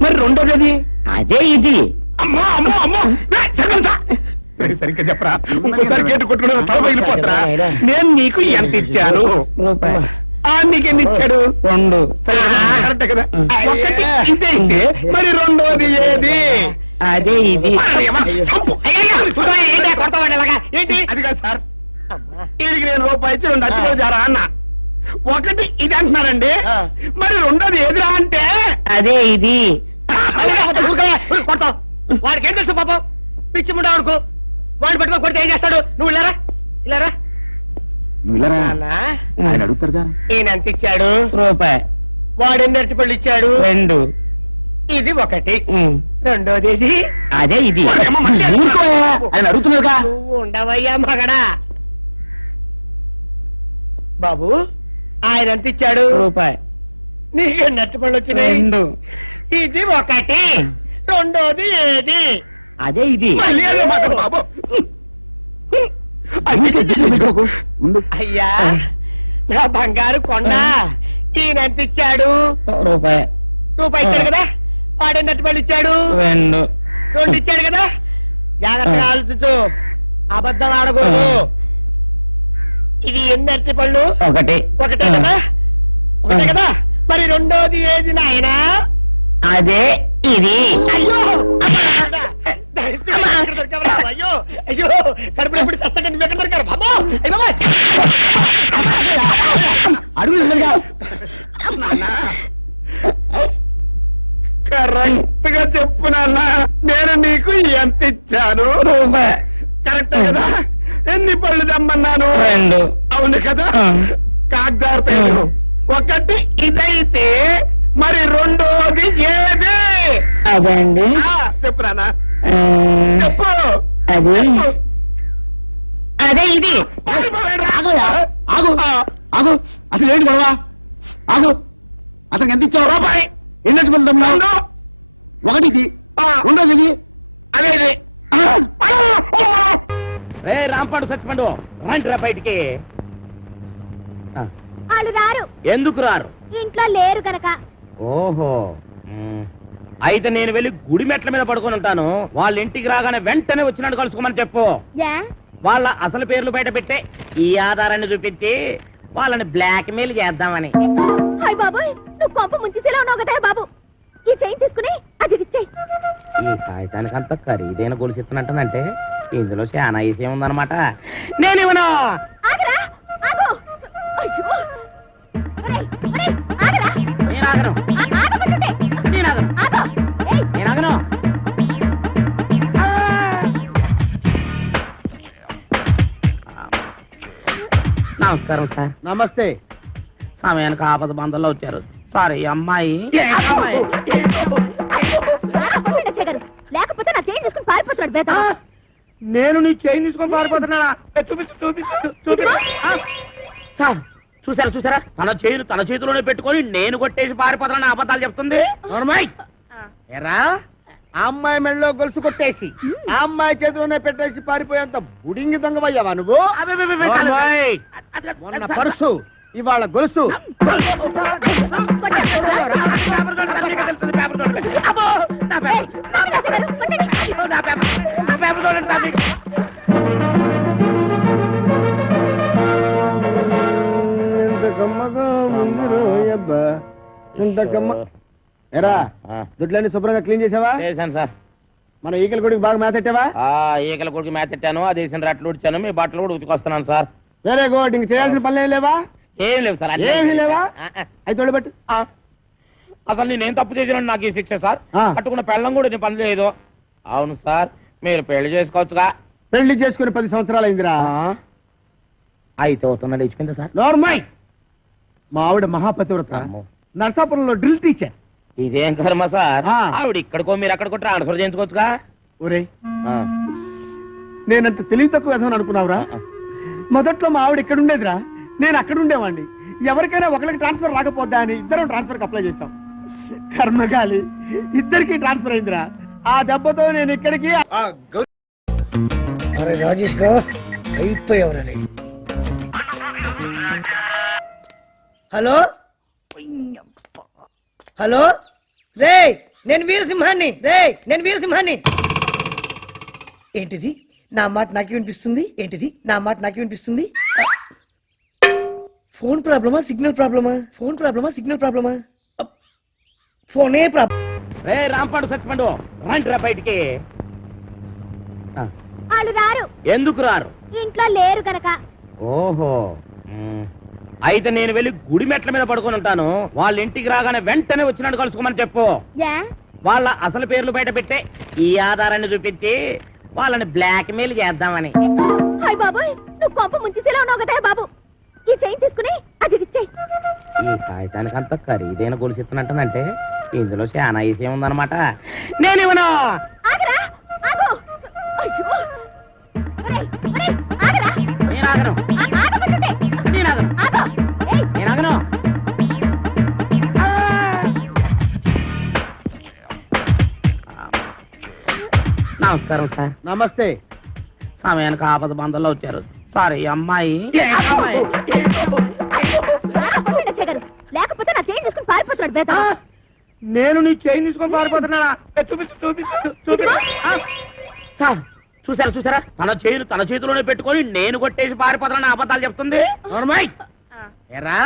మరి రెండోది? అదే ఇది. అమ్మో అమ్మో అమ్మో, సరిగ్గా చెప్పరా, ఇంకోసారి గేటు కొట్టుకుని తల పగిలిపోతారా? నేను నీకు ఎంత ఇచ్చాను? రూపాయి. నీకెన్ని ఇచ్చాడు? 2. సరే, కరెక్టే కదా. ఒకటి ఇదే అయితే మరి రెండోది ఏది? అదే ఇది. ఏంటి అది కాదు సార్, వీడికి నేను రూపాయి ఇచ్చి 2 అచ్చుకోలు జారా అన్న. ఒకటి ఇది అంటున్నారండి, మరి రెండోది ఏదిరా అంటే అదే ఇది. వాడికి ఏం తెలుసు పాపం, పిచ్చి ముండా వాడుకో. వాడు పట్టుకో కొడితే ఏం చేస్తాడు? నువ్వు ఇలారా ఇలారా. ఆయన అడుగుతారుగా. ఈయన ఎంత ఇచ్చాడు? రూపాయి. వాడు ఎన్ని అరటిపళ్ళు ఇచ్చాడు? 2. ఇది ఒకటి. రెండోది ఇది. అదే ఇది. ఆయన అడుగుతున్నారుగా. నువ్వు ఉండవయ్యా మగడా. బాబు ఆయన ఎంత ఇచ్చాడు? రూపాయి. నీకెన్ని అరటిపళ్ళు వచ్చినాయి? 2. ఇది ఒకటి. రెండోది ఏది? అదే ఇది. మళ్ళీ అదే మాట బాబు. అయ్యా నా బంగారు కొండ, ఈయన ఎంత ఇచ్చాడు? రూపాయి. రూపాయి ఇచ్చాడు కదా. వాడెన్ని అరటిపళ్ళు ఇచ్చాడు? 2. 2 ఇచ్చాడు కదా. జాగ్రత్తగా ఆలోచించు, అబద్ధం ఆడకూడదు. ఇది ఎన్ని అరటిపళ్ళు? ఒకటి. ఒకటే కదా. ఒకటే కదా. మరి రెండోది ఏది నాయనా? అదే ఇది. అయ్యో అయ్యో అయ్యో, కడుపులో ఎప్పుడు చస్తాక నువ్వు ఎక్కడ దొరికారు బాబు? కరెక్ట్ గా చెప్పు నాన్న, నేను నీకు ఎంత ఇచ్చాను? రూపాయి. కరెక్ట్ కదా. ఎన్ని పళ్ళు తెమ్మన్నాను? 2. అవును కదా. కాగ్దారు ఒకటి ఇదైతే మరి రెండోది ఏది? అదే అండి. చెప్పు నాన్న, చెప్పు. అది అదే ఇది. ఆగు ఆగు, అసలు ఏంటి గొడవ? ఆగు, అతనికి ఎంత ఇచ్చావు? రూపాయి. ఎన్నట్టు వెళ్తున్నావు? ఒకటి ఇది. రెండోది ఇది. అదే ఇది. రాంపాడు సచ్చిపండు రండిరా బయటికి. వాళ్ళు రారు. ఎందుకు రారు? ఇంట్లో లేరు గనక. ఓహో, అయితే నేను వెళ్ళి గుడి మెట్ల మీద పడుకొని ఉంటాను. వాళ్ళ ఇంటికి రాగానే వెంటనే వచ్చినట్టు కలుసుకోమని చెప్పు. వాళ్ళ అసలు పేర్లు బయట పెట్టే ఈ ఆధారాన్ని చూపించి వాళ్ళని బ్లాక్ మెయిల్ చేద్దామని. హాయ్ బాబోయ్, నువ్వు కొంప ముంచేసేలా ఉన్నావు కదా బాబు. ఈ చైన్ తీసుకుని అది ఇచ్చేయి. ఈ కాగితానికి అంత ఖరీదైన గొలుసు ఇస్తున్నట్టనంటే ఇందులో చాలా విషయం ఉందన్నమాట. నేనేమన్నా ఆగరా, ఆగు. అయ్యో, ఒరేయ్, ఒరేయ్, ఆగరా. నేను ఆగను. ఆగమంటుంటే. నేను ఆగను. ఆగు. ఏయ్, నేను ఆగను. నమస్కారం సార్. నమస్తే. సమయానికి ఆపద బంధంలో వచ్చారు. సారీ అమ్మాయి. లేకపోతే నా చైన్ తీసుకుని పారిపోతున్నాడు బేట. నేను నీ చైన్ తీసుకొని పారిపోతున్నానా? చూపించు చూపించు చూపించు. సార్ చూసారా చూసారా, తన చైన్ తన చేతిలోనే పెట్టుకొని నేను కొట్టేసి పారిపోతున్నా అబద్ధాలు చెప్తుంది. ఎరా, ఆ అమ్మాయి మెళ్ళలో గొలుసు కొట్టేసి ఆ అమ్మాయి చేతిలోనే పెట్టేసి పారిపోయేంత బుడింగి దొంగవయ్యావా నువ్వు? మొన్న పర్సు, ఇవాళ గొలుసు. ఎరా, దుడ్లన్నీ శుభ్రంగా క్లీన్ చేసావా? చేశాను సార్. మన ఈకల గుడికి బాగా మేతెట్టావా? ఈకల కొడుకు మేతెట్టాను, అది వేసిన రట్లు ఉడిచాను, మీ బట్టలు కూడా ఉతికొస్తున్నాను సార్. వెరీ గుడ్ ఇంక చేయాల్సిన పనులు ఏం లేవా? ఏం లేవు సార్ ఏమీ లేవా? అయితే తోడుపెట్టు. అసలు నేనేం తప్పు చేసినా నాకు ఈ శిక్ష సార్. కట్టుకున్న పెళ్ళం కూడా నేను పని చేయదు. అవును సార్, మీరు పెళ్లి చేసుకోవచ్చుగా. పెళ్లి చేసుకుని 10 సంవత్సరాలు అయిందిరా. అయితే అవుతున్నా లేచిపోయింది సార్. నోర్మై, మా ఆవిడ మహాపతివ్రత, నరసాపురంలో డ్రిల్ టీచర్. ఇదేం కర్మ సార్, ఆవిడ ఇక్కడికో మీరు అక్కడికో ట్రాన్స్ఫర్ చేయించుకోవచ్చుగా. ఒరే, నేనంత తెలివి తక్కువ విధమని అనుకున్నావురా? మొదట్లో మా ఆవిడ ఇక్కడ ఉండేదిరా, నేను అక్కడ ఉండేవాడిని. ఎవరికైనా ఒకరికి ట్రాన్స్ఫర్ రాకపోద్దా అని ఇద్దరం ట్రాన్స్ఫర్ అప్లై చేశాం. కర్మగాలి, ఇద్దరికి ట్రాన్స్ఫర్ అయిందిరా. ఆ దెబ్బతో నేను ఇక్కడికి. అరే రాజేష్ గా అయిపోయావరని. హలో హలో, రే నేను వీరసింహాన్ని, ఏంటిది నా మాట నాకే వినిపిస్తుంది? ఫోన్ ప్రాబ్లమా సిగ్నల్ ప్రాబ్లమా? ఫోనే ప్రాబ్లం. రే రాంపాడు సత్యపండు, రండిరా బయటికి. వాళ్ళు రారు. ఎందుకు రారు? ఇంట్లో లేరు గనక. ఓహో, అయితే నేను వెళ్ళి గుడి మెట్ల మీద పడుకొని ఉంటాను. వాళ్ళ ఇంటికి రాగానే వెంటనే వచ్చినట్టు కలుసుకోమని చెప్పు. వాళ్ళ అసలు పేర్లు బయట పెట్టే ఈ ఆధారాన్ని చూపించి వాళ్ళని బ్లాక్ మెయిల్ చేద్దామని. హాయ్ బాబాయ్, నువ్వు కొంప ముంచేసేలా ఉన్నావు కదా బాబు. ఈ చైన్ తీసుకుని అది ఇచ్చేయ్. ఈ కాగితానికి అంత ఖరీదైన గొలుసు ఇస్తున్నట్టనంటే ఇందులో చాలా విషయం ఉందన్నమాట. నేను ఇవ్వను. ఆగరా, ఆగు. అయ్యో, ఒరేయ్, ఒరేయ్, ఆగరా. నేను ఆగను. ఆగమంటుంటే. నేను ఆగను. ఆగు. ఏయ్, నేను ఆగను. నమస్కారం సార్. నమస్తే. సమయానికి ఆపద బంధంలో వచ్చారు. సారీ అమ్మాయి. లేకపోతే నా చైన్ తీసుకుని పారిపోతున్నాడు బేట. నేను నీ చైన్ తీసుకొని పారిపోతున్నానా? చూపించు. సార్ చూసారా, తన చేతిలోనే పెట్టుకొని నేను కొట్టేసి పారిపోతున్నా అబద్ధాలు చెప్తుంది. ఎరా,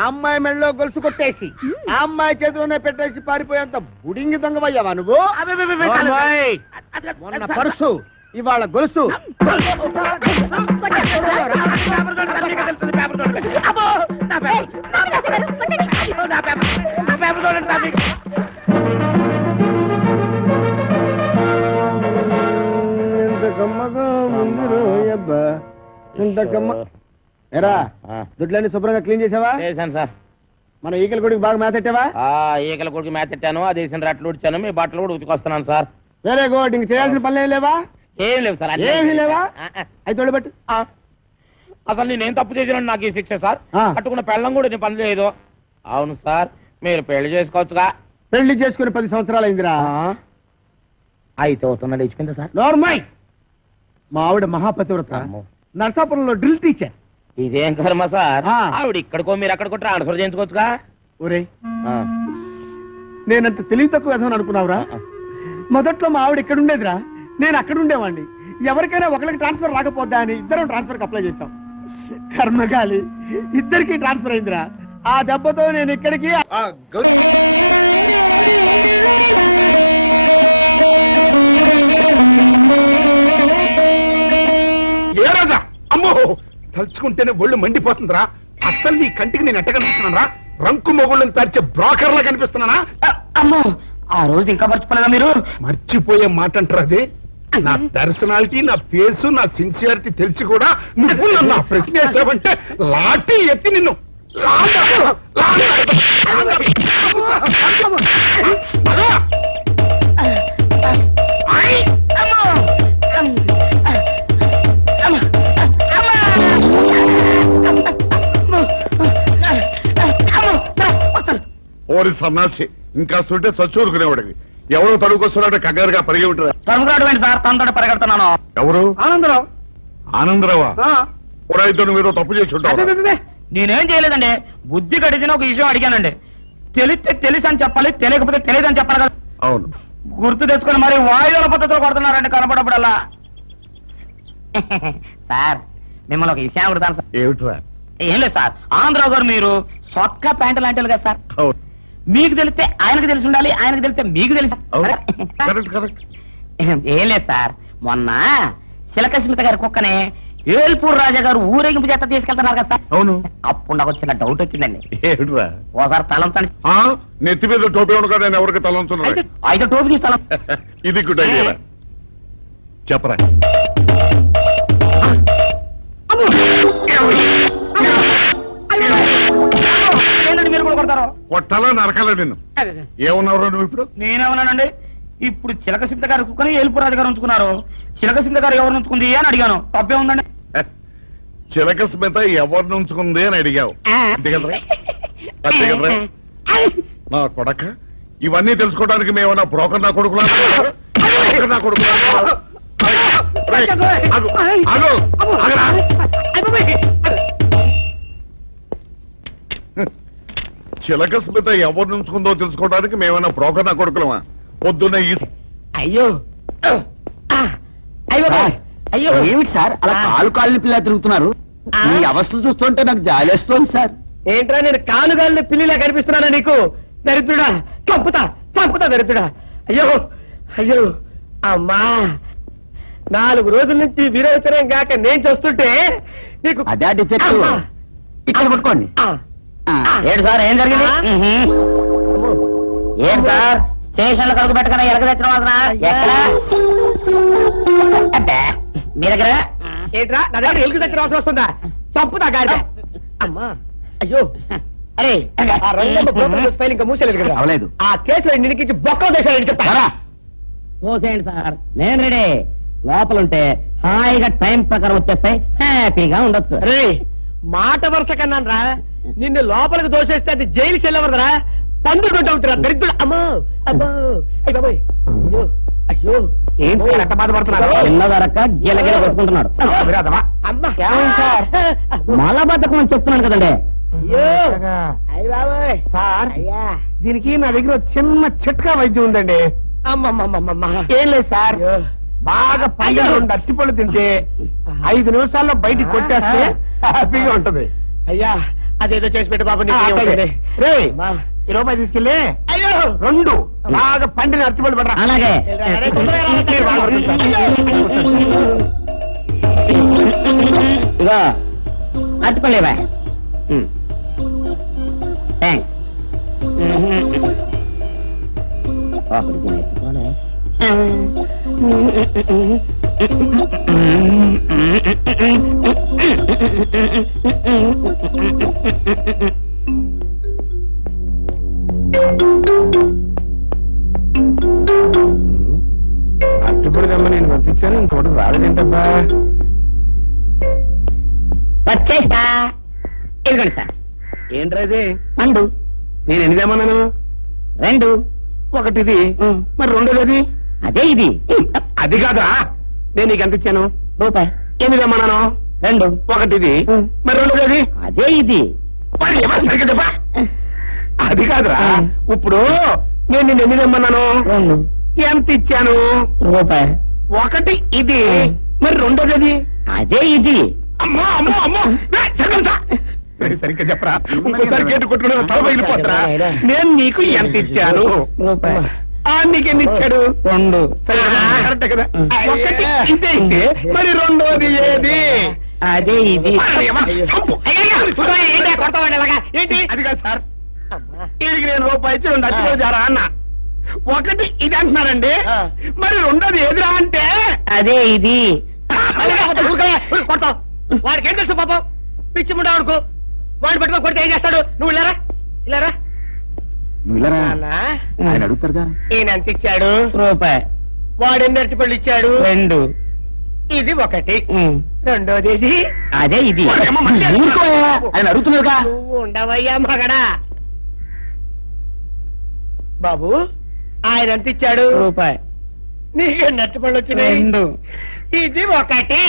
ఆ అమ్మాయి మెడలో గొలుసు కొట్టేసి ఆ అమ్మాయి చేతిలోనే పెట్టేసి పారిపోయేంత బుడింగి దొంగవయ్యావా నువ్వు? మొన్న పర్సు, ఇవాళ గొలుసు. ఎరా, దుడ్లన్నీ శుభ్రంగా క్లీన్ చేసావా? చేశాను సార్. మన ఈకల గుడికి బాగా మేతెట్టావా? ఈకల కొడుకు మేతెట్టాను, అది వేసిన రట్లు ఉడిచాను, మీ బట్టలు కూడా ఉతుకొస్తున్నాను సార్. Very good. ఇంక చేయాల్సిన పనులు ఏం లేవా? ఏం లేవు సార్. ఏమీ లేవా? అయితే తోడుపెట్టు. అసలు నేనేం తప్పు చేసినా నాకు ఈ శిక్ష సార్. కట్టుకున్న పెళ్ళం కూడా నేను పని చేయదు. అవును సార్, మీరు పెళ్లి చేసుకోవచ్చుగా. పెళ్లి చేసుకుని 10 సంవత్సరాలు అయిందిరా. అయితే అవుతున్నా లేచిపోయింది సార్. నోర్మై, మా ఆవిడ మహాపతివ్రత, నరసాపురంలో డ్రిల్ టీచర్. ఇదేం కర్మ సార్, ఆవిడ ఇక్కడికో మీరు అక్కడికో ట్రాన్స్ఫర్ చేయించుకోవచ్చుగా. ఒరే, నేనంత తెలివి తక్కువ విధమని అనుకున్నావురా? మొదట్లో మా ఆవిడ ఇక్కడ ఉండేదిరా, నేను అక్కడ ఉండేవాడిని. ఎవరికైనా ఒకరికి ట్రాన్స్ఫర్ రాకపోద్దా అని ఇద్దరం ట్రాన్స్ఫర్ అప్లై చేశాం. కర్మగాలి, ఇద్దరికి ట్రాన్స్ఫర్ అయిందిరా. ఆ దెబ్బతో నేను ఇక్కడికి. ఏ రాజా, అమ్మో, తలుచుకుంటేనే ఒళ్ళు మండిపోతుందిరా. అసలు నీ కంటికి నేను ఎట్ట కనిపిస్తున్నారా? రంకు మొగుళ్ళని తరిచే బ్రోకర్ లా కనిపిస్తున్నానా? అమ్మో, ఆ రోజు ఇంకా మర్చిపోలేదా మీరు? మర్చిపోయే మాట అంటారు అది. నా పర్సనాలిటీ, నా ఫేసు, నా సిన్సియారిటీ తెలిసి కూడా నువ్వు నన్ను ఆ ప్రశ్న వేసావంటే లాఠీ ఎత్తి నిన్ను ఓరి సన్నాసి, ఇంకా సుంటే చచ్చూరుకునేవాడికి. ఎవరో తడుకొస్తున్నాడు కంగారుగా పరిగి ఉంటుంది. తడుగురాడు సార్, తనతో పరిగెడుతున్నాను. ఎవరు? ఆనందరావు. ఆనందరావా? ఎవరైతే నువ్వు ఏదో తప్పు చేసి ఉంటావు. నేనేం చేయలేదండి, బుద్ధి గడిచిన ఒక విషయం అడిగానండి. తెలిస్తే తెలుసు అని చెప్పాలి, తెలియకపోతే తెలియదు అని చెప్పాలి కదా. అవును, గుర్తు తెచ్చుకొని మరి వాయువుల పద్ధతిలో కొడుతున్నారండి కనపడప్పుడల్లా. సార్, మిమ్మల్ని ఒక విషయం అడుగుతాను సార్. ఏమిట్రా? ఏం లేదు సార్, ఆంధ్రావు గారు మీరు సొక్క ప్యాంటు లాంటి కదా సార్. మీకు తెలిస్తే ఆయనకు తెలిసి ఉండాలి, ఆయనకు తెలిస్తే మీకు తెలిసి. ఏం లేదు సార్, మొన్న శిలకస్మిత గారి కుక్కని ఏల్పూర్ రాజా గారు ఊరేగింపు చేత తీసుకెళ్తున్నారు కదా సార్. అవును. అప్పుడు నాకు చిన్న డౌట్ వచ్చిందండి. ఏడురా ఓసారి తలంచండి. నెత్తి మీద టోపీ ఉండగా నేను ఎవరికి తలంచున్నా అయితే టోపీ తీసి తలం. ఇది గుడ్ ఐడియా. చెప్పరా. ఏంటండి మీరు కూడా కొడతారు? కొట్టాలా నరకాలా నిన్ను? ఏమన్నావు నువ్వు ఇప్పుడు? నేనేమన్నానండి? ఇప్పుడు చిలక సిద్ధ గారు కుక్కని ఏల్పూర్ రాజు గారు ఉంచుకున్నారు. చిలక సిద్ధ గారు ఎవరు ఉంచుకుంది అని అడిగాను. తప్పే ఉందండి. చిలక స్మిత ఎవరిని ఉంచుకుంది అని అడిగావు. అంతేకదరా? నా కొడక ఇవన్నీ తెలుసుకోవడానికి మేమన్నా బ్రోకర్ నా కొడుకులా? నా కొడుకులా? చిలక స్మిత ఎవరిని ఉంచుకుందో తెలుసుకోవడానికి మేమన్నా బ్రోకర్ నా కొడుకులమా? పొద్దున్న ఈ అయ్యో అయ్యో అయ్యో ఏమిటి సార్ అలా కాలు పిల్ల తిరుగుతున్నారు? ఈ అవస్థలు చూస్తుంటే నాకు జాలేస్తుంది సార్. ఏంట్రా నేను కాలుగాలిని పిల్లిలా కనిపిస్తున్నానా నీకు? దరిద్రుడా, చంపుతా చంపుతా దరిద్రుడా. అయ్యో అయ్యో అమ్మా, 4 రోజుల నుంచి విరోచనం కాక నేను చూస్తుంటే నీకు అదే డిఫెక్ట్. ఇక్కడ పట్టుకోండి. ఏంటి సార్ ఏం జరిగింది? ఏం సార్ స్టేషన్ లో కలుగు పెట్టకుండా ఎలక తెచ్చిన వాసన ఎక్కడ? మీ దగ్గర ఏంట్రా నా దగ్గర ఎలుగు దగ్గర అవసరం వస్తుందా? చంపుతా గాడిద. అమ్మా అయ్యో అరే ఆ రంగమ్మ బ్రోకర్ ఫైల్ ఇంకా మూసేలేదు కదా? అవలేదు. ఆ కేసులో నిడికి బొక్కలు చేశారని చెప్తారా? పోసేయండి సార్, నేను రెడీ. లోపలుంటే హాయిగా టైం ప్రకారం వచ్చేస్తాయి, హ్యాపీగా ఉండొచ్చు. అరే మాట వరుస కన్నాను రా, నిన్ను లోపలికి దోసేస్తే అది జైలుకి వెళ్ళవరదరా, పందులు ఉంటావుతురా దరిద్రుడు. అమ్మో అబ్బో అయ్య బాబోయ్ అయ్యో అయ్యో ఏంటి సార్ అట్ట బాధపడుతున్నారు? చిన్నదరక గిలగిల కొట్టుకుంటున్నాడు. అమ్మా సార్ మలబద్ధకం అని చెప్తున్నాను కదండి. అయ్యో అయ్య బాబోయ్ సార్ దీనికి నా దగ్గర చిన్న చిట్కా వైద్యం ఉందండి. అమ్మమ్మమ్మమ్మ ఏం లేదు సార్, బాగా పైగా 2 అట్టిపళ్ళు తింటే 5 నిమిషాల్లో బయటికి కొట్టేస్తే హ్యాపీగా ఉంటది. అయ్యా అదేదో చేసి పెట్టు బాబు. ఈ రూపాయి తీసుకెళ్ళి 2 బాగా పండిన అరటిపళ్ళు పడరా. అలాగే ఇగో అట్టుకోలేవా? అట్టుపడి దమ్మ నేను పంపించాను, ఇంకోటి రాలేదేంటబ్బా? వచ్చేసా. ఇదిగోండి సార్. ఏంట్రా ఇది? పండు. నేను ఎన్ని తెమ్మన్నాను? 2. ఒకటిది, మరి రెండోది? అదే ఇది. అది కాదా, నేను నీకు ఎంత ఇచ్చాను? రూపాయి. ఎన్ని తెమ్మన్నాను? 2. ఒకటిది, మరి రెండోది? అదే ఇది. మరి ఏమన్నా సరిగ్గా చెప్పా? అది కాదురా, ఇప్పుడు నేను నిన్ను ఎన్ని తెమ్మన్నాను? 2. ఎంత ఇచ్చాను? రూపాయి. ఒకటి ఇది, మరి రెండోది? అదే ఇది. అమ్మో అమ్మో అమ్మో సరిగ్గా చెప్పరా, ఇంకోసారి గేటు కొట్టుకుని తల పగిలిపోతారా? నేను నీకు ఎంత ఇచ్చాను? రూపాయి. నీకెన్ని ఇచ్చాడు? 2. కరెక్ట్ కదా? ఒకటి ఇదే అయితే మరి రెండోది ఏది? అదే ఇది. ఏంటి అది కాదు సార్, ఇది నేను రూపాయి ఇచ్చి 2 అచ్చుకోలు జారా అన్న. ఒకటి ఇది అంటున్నారండి, మరి రెండోది ఏదిరా అంటే అదే ఇది. కొడతావు. వాడికి ఏం తెలుసు పాపం, పిచ్చి ముండా వాడుకో. వాడిని పట్టుకో కొడితే ఏం చేస్తాడు? నువ్వు ఇలారా ఇలారా ఆయన అడుగుతారు. ఈయన ఎంత ఇచ్చాడు? రూపాయి. వాడు ఎన్ని అరటిపళ్ళు ఇచ్చాడు? 2. ఇది ఒకటి, రెండోది ఇది. అదే ఇది. ఆయన అడుగుతున్నారుగా. నువ్వు ఉండవయ్యా మగడా. బాబు ఆయన ఎంత ఇచ్చాడు? రూపాయి. నీకు ఎన్ని అరటిపళ్ళు వచ్చినాయి? 2. ఇది ఒకటి,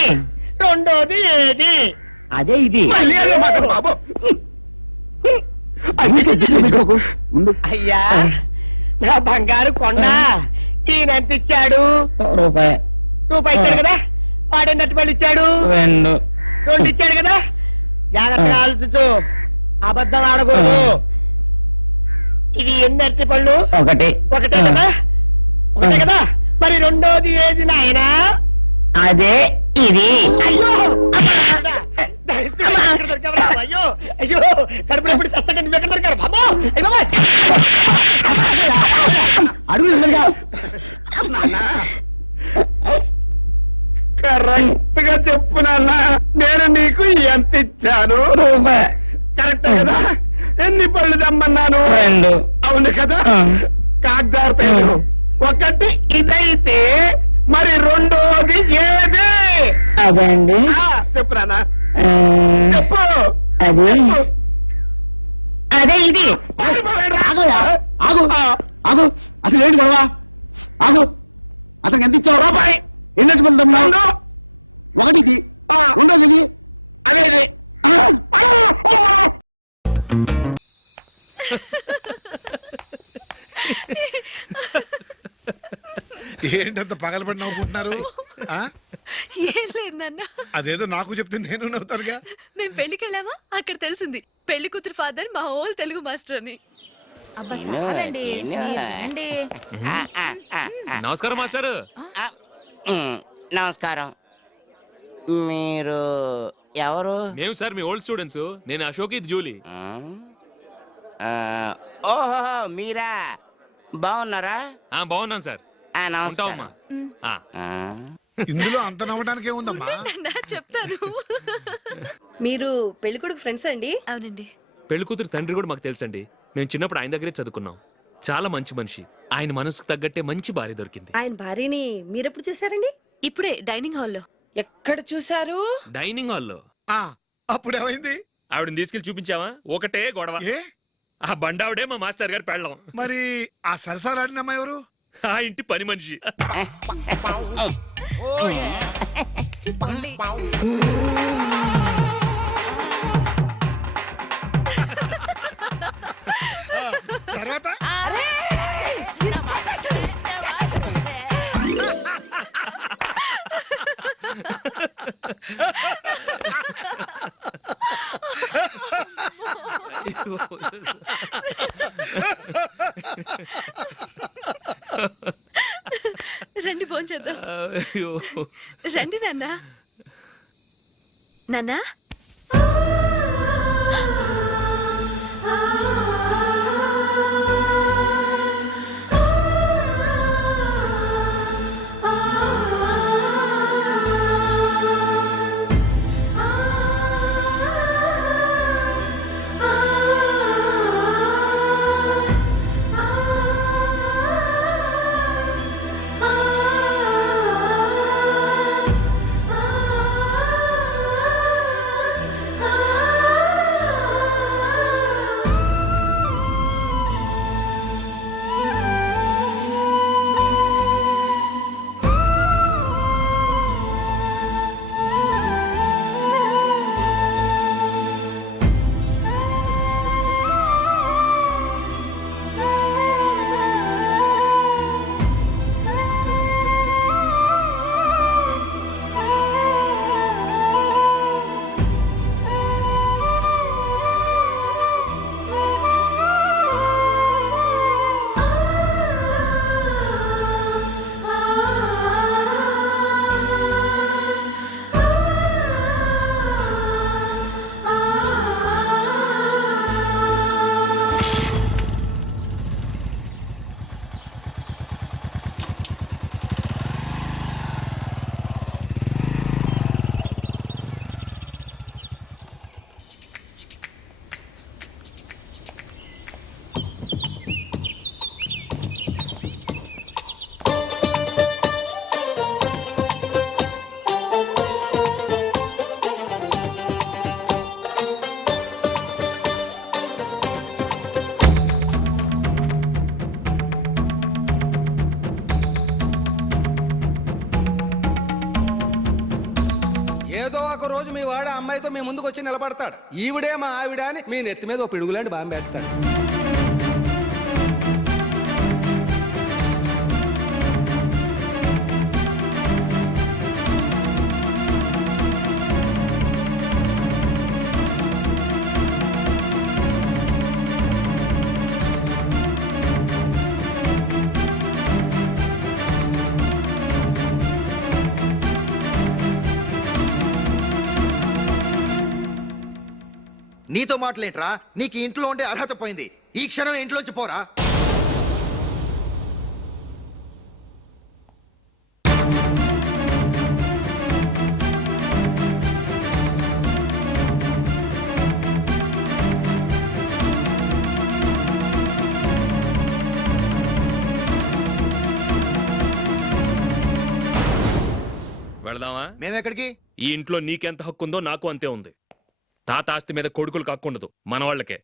రెండోది ఏది? అదే ఇది. బాబు అయ్యా నా బంగారు కొండ, ఈయన ఎంత ఇచ్చాడు? రూపాయి. రూపాయి ఇచ్చాడు కదా. వాడు నట్టుబడి ఇచ్చాడు? 2. 2 ఇచ్చాడు కదా. జాగ్రత్తగా ఆలోచించు, అబద్ధం ఆడకూడదు. ఇది ఎన్ని అరటి పళ్ళు? ఒకటే కదా. ఒకటే కదా. మరి రెండోది ఏది నాయనా? అదే ఇది. అయ్యో అయ్యో అయ్యో కడుపులో ఎప్పుడు చస్తాక నువ్వు ఎక్కడ దొరికారు బాబు అయ్య బాబా అడుగు కరెక్ట్ గా చెప్పు నాన్న నేను నీకు ఎంత ఇచ్చాను కరెక్ట్ కదా ఎన్ని పళ్ళు తెమ్మన్నాను అవును కదా కాగ్దార్ పేరు ఒకటి ఇదైతే మరి రెండోది ఏది అదండి చెప్పు నాన్న చెప్పు అదే ఇది ఆగు ఆగు అసలు ఏంటి గొడవ ఆగు అతనికి ఎంత ఇచ్చావు రూపాయి ఎన్నట్టు వెళ్తాం ఒకటికి రెండోది అదే ఏంటంత పగలబడి నవ్వుకుంటున్నారు ఏం లేదు నాన్న, అదేదో నాకు చెప్తే నేను నవ్వుతానుగా. మేము పెళ్లికి వెళ్ళామా అక్కడ తెలిసింది పెళ్లి కూతురు ఫాదర్ మా హోల్ తెలుగు మాస్టర్ అని. అబ్బా చాలండి, మీరు రండి. నమస్కారం మాస్టర్. నమస్కారం. మీరు ఎవరు? మేము సార్ మీ ఓల్డ్ స్టూడెంట్స్. నేను అశోక్, ఇది జూలీ. ఓహో మీరా, బాగున్నారా? బాగున్నాం సార్. నమస్కారం. ఇందులో అంత నవ్వడానికి ఏముందమ్మా? చెప్తాను. మీరు పెళ్లి కొడుకు ఫ్రెండ్స్ అండి? అవునండి. పెళ్లి కూతురు తండ్రి కూడా మాకు తెలుసండి. మేము చిన్నప్పుడు ఆయన దగ్గరే చదువుకున్నాం. చాలా మంచి మనిషి. ఆయన మనసుకు తగ్గట్టే మంచి భార్య దొరికింది. ఆయన భార్యని మీరెప్పుడు చూసారండి? ఇప్పుడే డైనింగ్ హాల్లో. ఎక్కడ చూసారు? డైనింగ్ హాల్లో. అప్పుడు ఏమైంది? ఆవిడని తీసుకెళ్లి చూపించావా? ఒకటే గొడవ. ఆ బండావిడే మా మాస్టర్ గారు పెళ్ళం. మరి ఆ సరసాలాడినమ్మ ఎవరు? ఆ ఇంటి పని మనిషి. తర్వాత రండి ఫోన్ చేద్దాం. రండి నాన్న. నాన్న అమ్మాయితో మీ ముందుకు వచ్చి నిలబడతాడు. ఈవిడే మా ఆవిడ అని మీ నెత్తి మీద ఓ పిడుగులాంటి బాంబేస్తాడు. నీతో మాటలేంట్రా? నీకు ఈ ఇంట్లో ఉండే అర్హత పోయింది. ఈ క్షణం ఇంట్లోంచి పోరా. వెళదామా? మేమెక్కడికి? ఈ ఇంట్లో నీకెంత హక్కు ఉందో నాకు అంతే ఉంది. తాత ఆస్తి మీద కొడుకులకు హక్కు ఉండదు, మన వాళ్ళకే.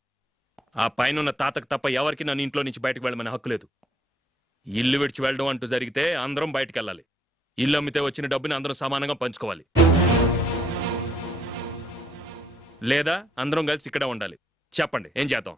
ఆ పైన తాతకు తప్ప ఎవరికి నన్ను ఇంట్లో నుంచి బయటకు వెళ్ళమని హక్కు లేదు. ఇల్లు విడిచి వెళ్ళడం అంటూ జరిగితే అందరం బయటకు వెళ్ళాలి. ఇల్లు అమ్మితే వచ్చిన డబ్బుని అందరం సమానంగా పంచుకోవాలి. లేదా అందరం కలిసి ఇక్కడే ఉండాలి. చెప్పండి, ఏం చేద్దాం?